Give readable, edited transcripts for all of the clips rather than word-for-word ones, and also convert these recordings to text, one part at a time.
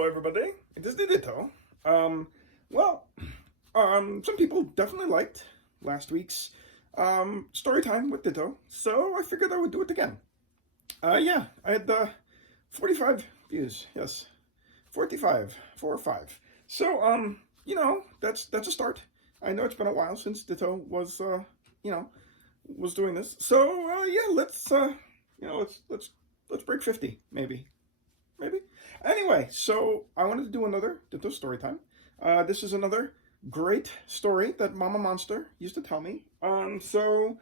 Hello, everybody. It is the Ditto. Well, some people definitely liked last week's story time with Ditto, so I figured I would do it again. Yeah, I had 45 views. Yes, 45, 4 or 5. So, that's a start. I know it's been a while since Ditto was, was doing this. So, yeah, let's break 50, maybe. Anyway, so I wanted to do another Ditto story time. This is another great story that Momma Monster used to tell me. So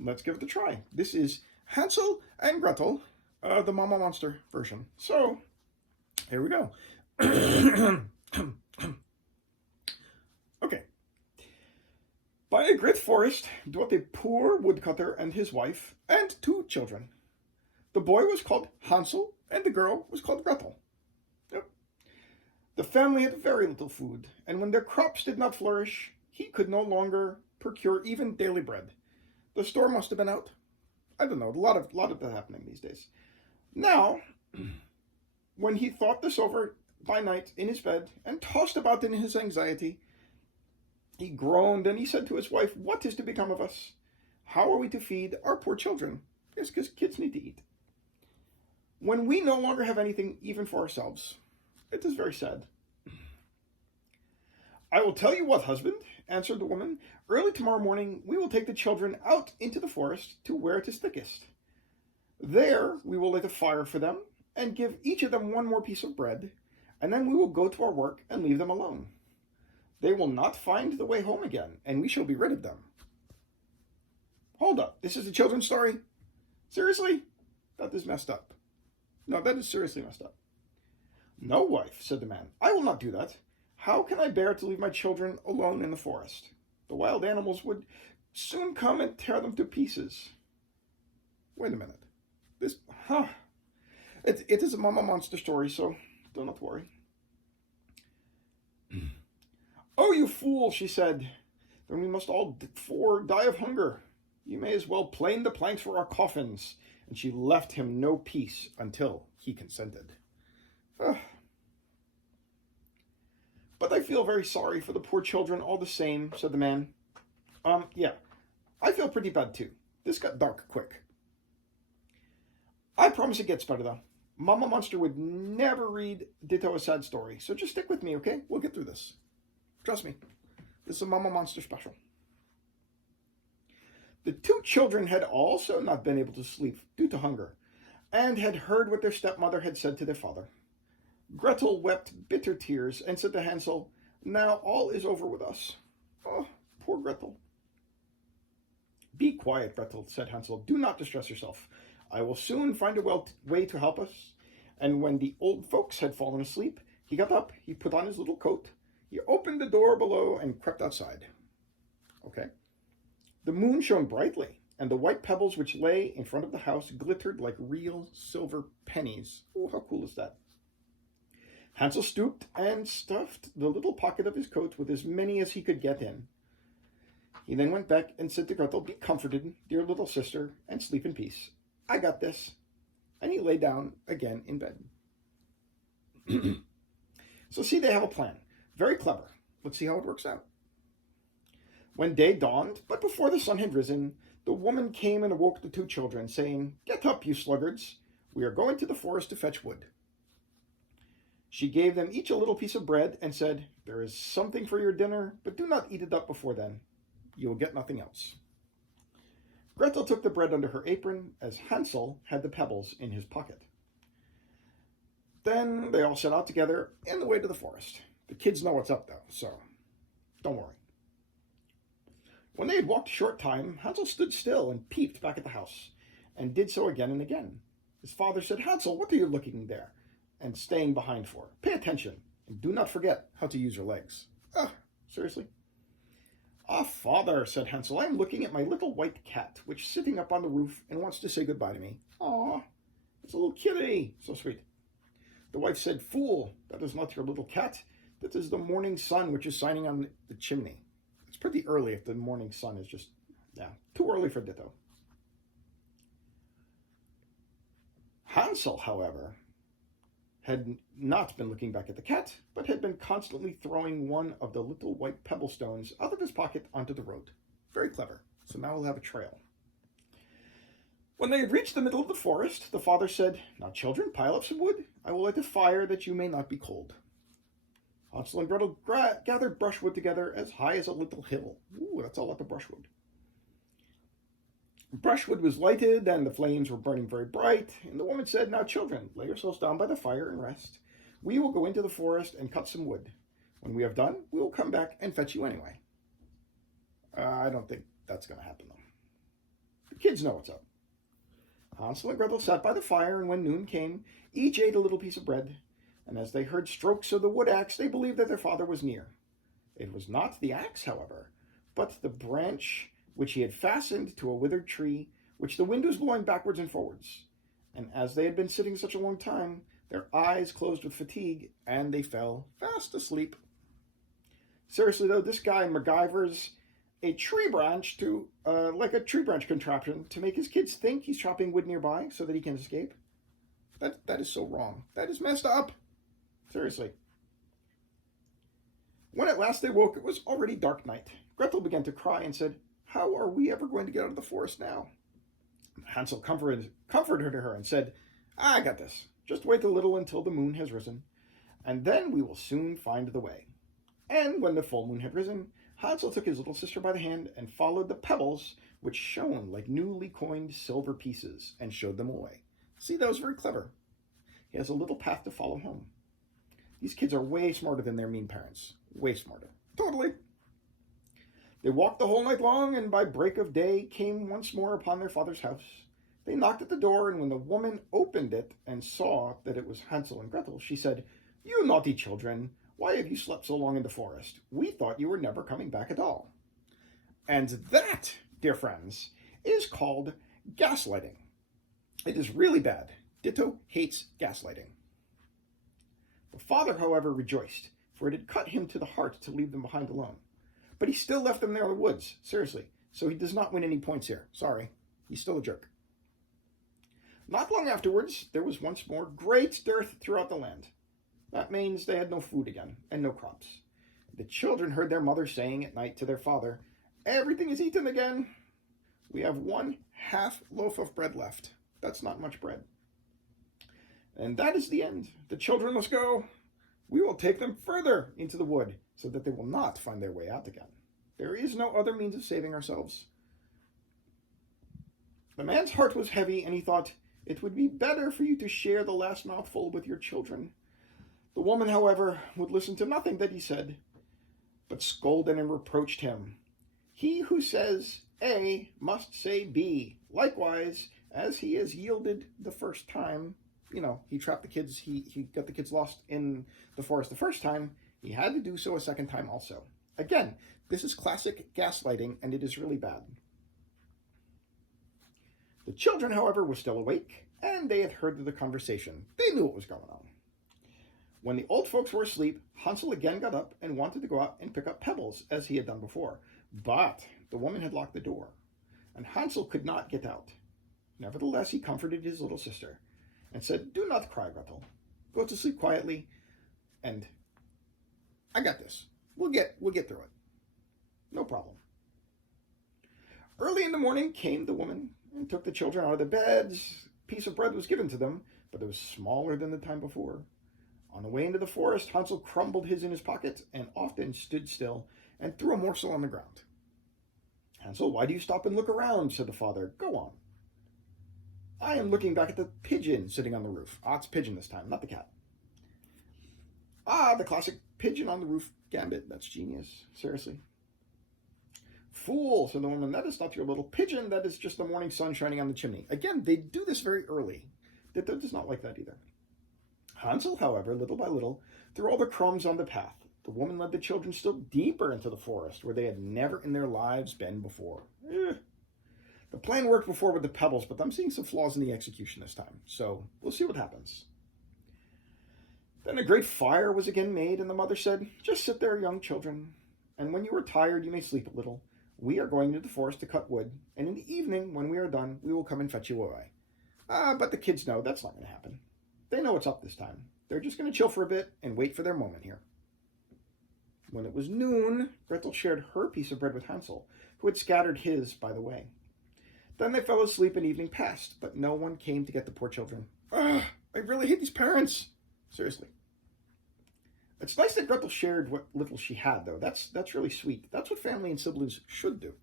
let's give it a try. This is Hansel and Gretel, the Momma Monster version. So here we go. Okay. By a great forest dwelt a poor woodcutter and his wife and 2 children. The boy was called Hansel and the girl was called Gretel. The family had very little food, and when their crops did not flourish, he could no longer procure even daily bread. The store must have been out. I don't know, a lot of that happening these days. Now, when he thought this over by night in his bed and tossed about in his anxiety, he groaned and he said to his wife, "What is to become of us? How are we to feed our poor children?" Yes, because kids need to eat. When we no longer have anything even for ourselves, it is very sad. "I will tell you what, husband," answered the woman. "Early tomorrow morning we will take the children out into the forest to where it is thickest. There we will light a fire for them and give each of them one more piece of bread, and then we will go to our work and leave them alone. They will not find the way home again, and we shall be rid of them." Hold up, this is a children's story? Seriously? That is messed up. No, that is seriously messed up. "No, wife," said the man, "I will not do that. How can I bear to leave my children alone in the forest? The wild animals would soon come and tear them to pieces." Wait a minute. It is a Momma Monster story, so do not worry. "Oh, you fool," she said. "Then we must all 4 die of hunger. You may as well plane the planks for our coffins." And she left him no peace until he consented. "But I feel very sorry for the poor children all the same," said the man. Yeah, I feel pretty bad too. This got dark quick. I promise it gets better though. Momma Monster would never read Ditto a sad story, so just stick with me, okay? We'll get through this. Trust me. This is a Momma Monster special. The 2 children had also not been able to sleep due to hunger, and had heard what their stepmother had said to their father. Gretel wept bitter tears and said to Hansel, "Now all is over with us." Oh, poor Gretel. "Be quiet, Gretel," said Hansel. "Do not distress yourself. I will soon find a way to help us." And when the old folks had fallen asleep, he got up, he put on his little coat, he opened the door below and crept outside. Okay. The moon shone brightly, and the white pebbles which lay in front of the house glittered like real silver pennies. Oh, how cool is that? Hansel stooped and stuffed the little pocket of his coat with as many as he could get in. He then went back and said to Gretel, "Be comforted, dear little sister, and sleep in peace. I got this." And he lay down again in bed. So see, they have a plan. Very clever. Let's see how it works out. When day dawned, but before the sun had risen, the woman came and awoke the 2 children, saying, "Get up, you sluggards. We are going to the forest to fetch wood." She gave them each a little piece of bread and said, "There is something for your dinner, but do not eat it up before then. You will get nothing else." Gretel took the bread under her apron, as Hansel had the pebbles in his pocket. Then they all set out together in the way to the forest. The kids know what's up, though, so don't worry. When they had walked a short time, Hansel stood still and peeped back at the house, and did so again and again. His father said, "Hansel, what are you looking there and staying behind for? Pay attention, and do not forget how to use your legs." Seriously? "Ah, father," said Hansel, "I am looking at my little white cat, which is sitting up on the roof and wants to say goodbye to me." "Aw, it's a little kitty. So sweet." The wife said, "Fool, that is not your little cat. That is the morning sun which is shining on the chimney." It's pretty early if the morning sun is just, too early for Ditto. Hansel, however, had not been looking back at the cat, but had been constantly throwing one of the little white pebble stones out of his pocket onto the road. Very clever. So now we'll have a trail. When they had reached the middle of the forest, the father said, "Now, children, pile up some wood. I will light a fire that you may not be cold." Hansel and Gretel gathered brushwood together as high as a little hill. Ooh, that's a lot of brushwood. Brushwood was lighted, and the flames were burning very bright, and the woman said, "Now, children, lay yourselves down by the fire and rest. We will go into the forest and cut some wood. When we have done, we will come back and fetch you anyway." I don't think that's going to happen, though. The kids know what's up. Hansel and Gretel sat by the fire, and when noon came, each ate a little piece of bread, and as they heard strokes of the wood axe, they believed that their father was near. It was not the axe, however, but the branch which he had fastened to a withered tree, which the wind was blowing backwards and forwards. And as they had been sitting such a long time, their eyes closed with fatigue, and they fell fast asleep. Seriously, though, this guy MacGyver's a tree branch to, like a tree branch contraption to make his kids think he's chopping wood nearby so that he can escape. That is so wrong. That is messed up. Seriously. When at last they woke, it was already dark night. Gretel began to cry and said, "How are we ever going to get out of the forest now?" Hansel comforted her and said, "I got this. Just wait a little until the moon has risen, and then we will soon find the way." And when the full moon had risen, Hansel took his little sister by the hand and followed the pebbles, which shone like newly coined silver pieces, and showed them a way. See, that was very clever. He has a little path to follow home. These kids are way smarter than their mean parents. Way smarter. Totally. They walked the whole night long, and by break of day came once more upon their father's house. They knocked at the door, and when the woman opened it and saw that it was Hansel and Gretel, she said, "You naughty children, why have you slept so long in the forest? We thought you were never coming back at all." And that, dear friends, is called gaslighting. It is really bad. Ditto hates gaslighting. The father, however, rejoiced, for it had cut him to the heart to leave them behind alone. But he still left them there in the woods, seriously. So he does not win any points here. Sorry. He's still a jerk. Not long afterwards, there was once more great dearth throughout the land. That means they had no food again, and no crops. The children heard their mother saying at night to their father, "Everything is eaten again. We have 1/2 loaf of bread left." That's not much bread. And that is the end. The children must go. We will take them further into the wood, so that they will not find their way out again. There is no other means of saving ourselves. The man's heart was heavy, and he thought, "It would be better for you to share the last mouthful with your children." The woman, however, would listen to nothing that he said, but scolded and reproached him. He who says A must say B. Likewise, as he has yielded the first time, he trapped the kids, he got the kids lost in the forest the first time, he had to do so a second time also. Again, this is classic gaslighting, and it is really bad. The children, however, were still awake, and they had heard of the conversation. They knew what was going on. When the old folks were asleep, Hansel again got up and wanted to go out and pick up pebbles, as he had done before. But the woman had locked the door, and Hansel could not get out. Nevertheless, he comforted his little sister and said, "Do not cry, Gretel. Go to sleep quietly, and I got this. We'll get through it. No problem." Early in the morning came the woman and took the children out of the beds. A piece of bread was given to them, but it was smaller than the time before. On the way into the forest, Hansel crumbled his in his pocket and often stood still and threw a morsel on the ground. "Hansel, why do you stop and look around?" said the father. "Go on." "I am looking back at the pigeon sitting on the roof." It's pigeon this time, not the cat. The classic pigeon on the roof gambit. That's genius. Seriously. "Fool," said the woman. "That is not your little pigeon. That is just the morning sun shining on the chimney." Again, they do this very early. Ditto does not like that either. Hansel, however, little by little, threw all the crumbs on the path. The woman led the children still deeper into the forest, where they had never in their lives been before. The plan worked before with the pebbles, but I'm seeing some flaws in the execution this time, so we'll see what happens. Then a great fire was again made, and the mother said, "Just sit there, young children, and when you are tired, you may sleep a little. We are going into the forest to cut wood, and in the evening, when we are done, we will come and fetch you away." But the kids know that's not going to happen. They know what's up this time. they're just going to chill for a bit and wait for their moment here. When it was noon, Gretel shared her piece of bread with Hansel, who had scattered his by the way. Then they fell asleep and evening passed, but no one came to get the poor children. Ugh, I really hate these parents. Seriously. It's nice that Gretel shared what little she had, though. That's really sweet. That's what family and siblings should do.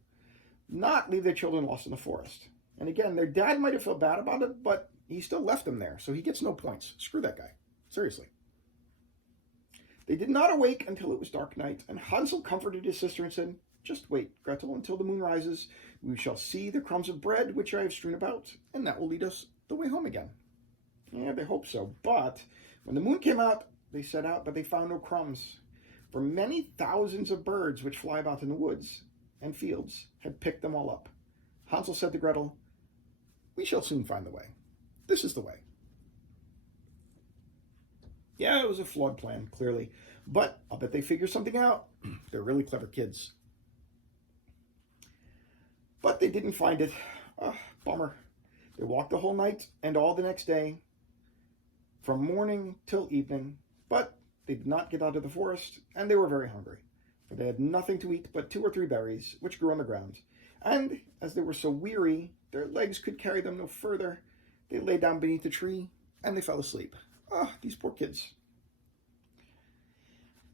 Not leave their children lost in the forest. And again, their dad might have felt bad about it, but he still left them there, so he gets no points. Screw that guy. Seriously. They did not awake until it was dark night, and Hansel comforted his sister and said, "Just wait, Gretel, until the moon rises. We shall see the crumbs of bread which I have strewn about, and that will lead us the way home again." Yeah, they hoped so, but when the moon came out, they set out, but they found no crumbs. For many thousands of birds which fly about in the woods and fields had picked them all up. Hansel said to Gretel, "We shall soon find the way. This is the way." Yeah, it was a flawed plan, clearly, but I'll bet they figure something out. They're really clever kids. But they didn't find it. Bummer. They walked the whole night and all the next day, from morning till evening, but they did not get out of the forest, and they were very hungry, for they had nothing to eat but 2 or 3 berries, which grew on the ground. And as they were so weary, their legs could carry them no further. They lay down beneath the tree, and they fell asleep. These poor kids.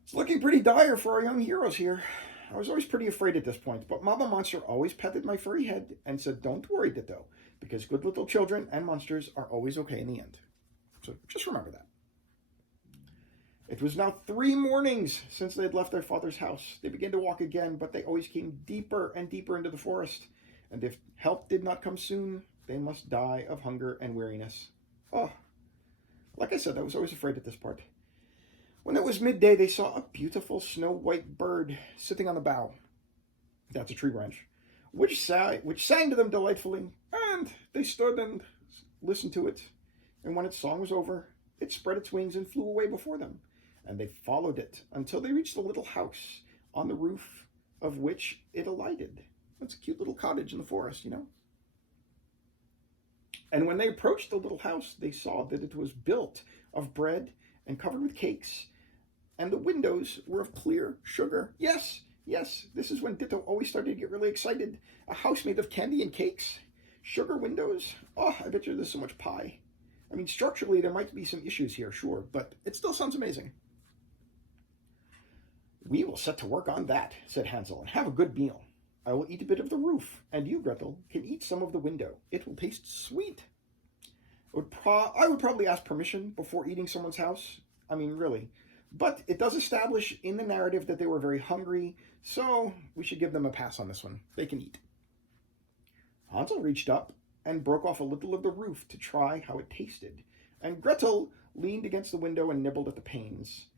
It's looking pretty dire for our young heroes here. I was always pretty afraid at this point, but Momma Monster always petted my furry head and said, "Don't worry, Ditto, because good little children and monsters are always okay in the end." So just remember that. It was now 3 mornings since they had left their father's house. They began to walk again, but they always came deeper and deeper into the forest. And if help did not come soon, they must die of hunger and weariness. Like I said, I was always afraid at this part. When it was midday, they saw a beautiful snow-white bird sitting on the bough. That's a tree branch, which sang to them delightfully, and they stood and listened to it. And when its song was over, it spread its wings and flew away before them, and they followed it until they reached the little house on the roof of which it alighted. That's a cute little cottage in the forest, you know. And when they approached the little house, they saw that it was built of bread and covered with cakes, and the windows were of clear sugar. Yes, this is when Ditto always started to get really excited. A house made of candy and cakes. Sugar windows. I bet you there's so much pie. I mean, structurally, there might be some issues here, sure, but it still sounds amazing. "We will set to work on that," said Hansel, "and have a good meal. I will eat a bit of the roof, and you, Gretel, can eat some of the window. It will taste sweet." I would probably ask permission before eating someone's house. I mean, really. But it does establish in the narrative that they were very hungry, so we should give them a pass on this one. They can eat. Hansel reached up and broke off a little of the roof to try how it tasted, and Gretel leaned against the window and nibbled at the panes.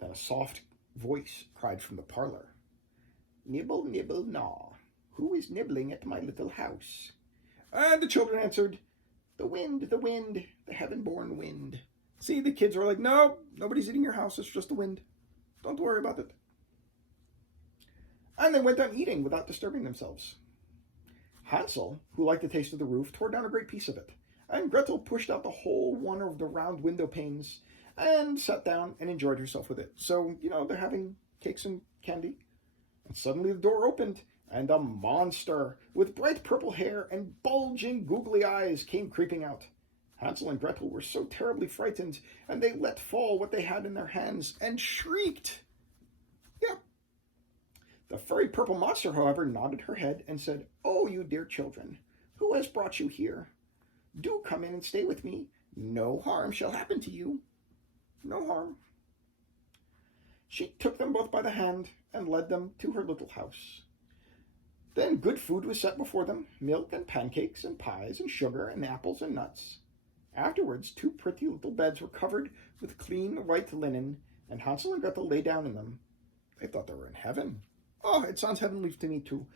Then a soft voice cried from the parlor, "Nibble, nibble, gnaw. Who is nibbling at my little house?" And the children answered, the wind, the heaven-born wind." See, the kids were like, "No, nobody's eating your house. It's just the wind. Don't worry about it." And they went on eating without disturbing themselves. Hansel, who liked the taste of the roof, tore down a great piece of it, and Gretel pushed out the whole one of the round window panes and sat down and enjoyed herself with it. So, they're having cakes and candy. And suddenly the door opened, and a monster with bright purple hair and bulging googly eyes came creeping out. Hansel and Gretel were so terribly frightened, and they let fall what they had in their hands and shrieked. Yeah. The furry purple monster, however, nodded her head and said, "Oh, you dear children, who has brought you here? Do come in and stay with me. No harm shall happen to you. No harm." She took them both by the hand and led them to her little house. Then good food was set before them, milk and pancakes and pies and sugar and apples and nuts. Afterwards, 2 pretty little beds were covered with clean white linen, and Hansel and Gretel lay down in them. They thought they were in heaven. It sounds heavenly to me too.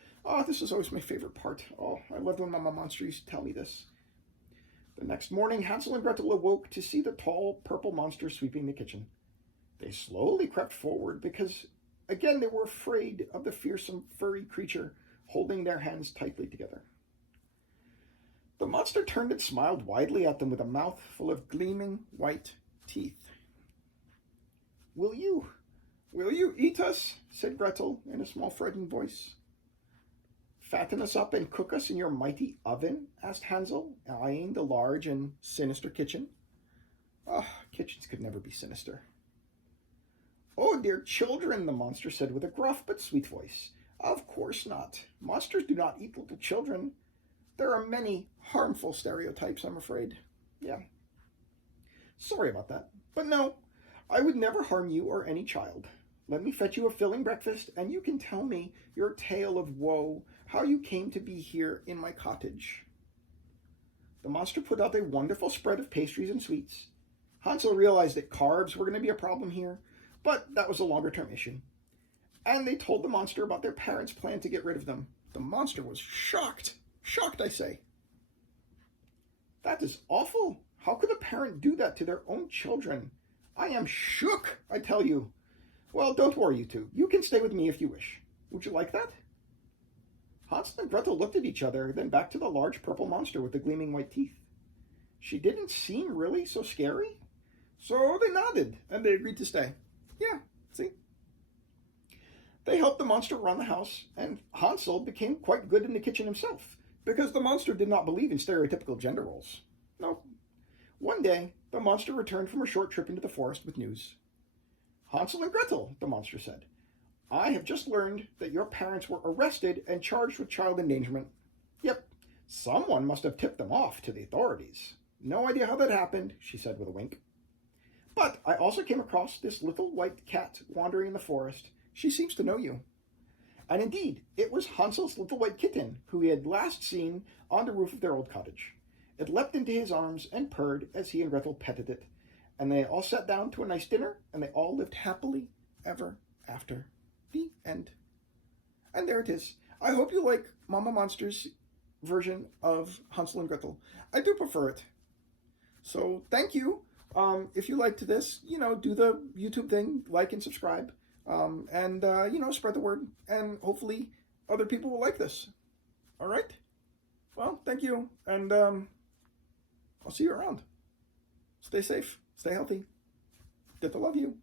This is always my favorite part. I loved when Momma Monster used to tell me this. The next morning, Hansel and Gretel awoke to see the tall purple monster sweeping the kitchen. They slowly crept forward because, again, they were afraid of the fearsome furry creature holding their hands tightly together. The monster turned and smiled widely at them with a mouth full of gleaming white teeth. Will you eat us? Said Gretel in a small frightened voice. Fatten us up and cook us in your mighty oven? Asked Hansel, eyeing the large and sinister kitchen. Kitchens could never be sinister. Oh, dear children, the monster said with a gruff but sweet voice. Of course not. Monsters do not eat little children. There are many harmful stereotypes, I'm afraid. Yeah. Sorry about that. But no, I would never harm you or any child. Let me fetch you a filling breakfast, and you can tell me your tale of woe, how you came to be here in my cottage. The monster put out a wonderful spread of pastries and sweets. Hansel realized that carbs were going to be a problem here, but that was a longer-term issue. And they told the monster about their parents' plan to get rid of them. The monster was shocked. Shocked, I say. That is awful. How could a parent do that to their own children? I am shook, I tell you. Well, don't worry, you two. You can stay with me if you wish. Would you like that? Hansel and Gretel looked at each other, then back to the large purple monster with the gleaming white teeth. She didn't seem really so scary. So they nodded, and they agreed to stay. Yeah, see? They helped the monster run the house, and Hansel became quite good in the kitchen himself, because the monster did not believe in stereotypical gender roles. No. One day, the monster returned from a short trip into the forest with news. Hansel and Gretel, the monster said, I have just learned that your parents were arrested and charged with child endangerment. Yep, someone must have tipped them off to the authorities. No idea how that happened, she said with a wink. But I also came across this little white cat wandering in the forest. She seems to know you. And indeed, it was Hansel's little white kitten, who he had last seen on the roof of their old cottage. It leapt into his arms and purred as he and Gretel petted it. And they all sat down to a nice dinner, and they all lived happily ever after. The end. And there it is. I hope you like Momma Monster's version of Hansel and Gretel. I do prefer it. So thank you. If you liked this, do the YouTube thing, like and subscribe, and spread the word, and hopefully other people will like this. All right? Well, thank you, and I'll see you around. Stay safe. Stay healthy. Ditto love you.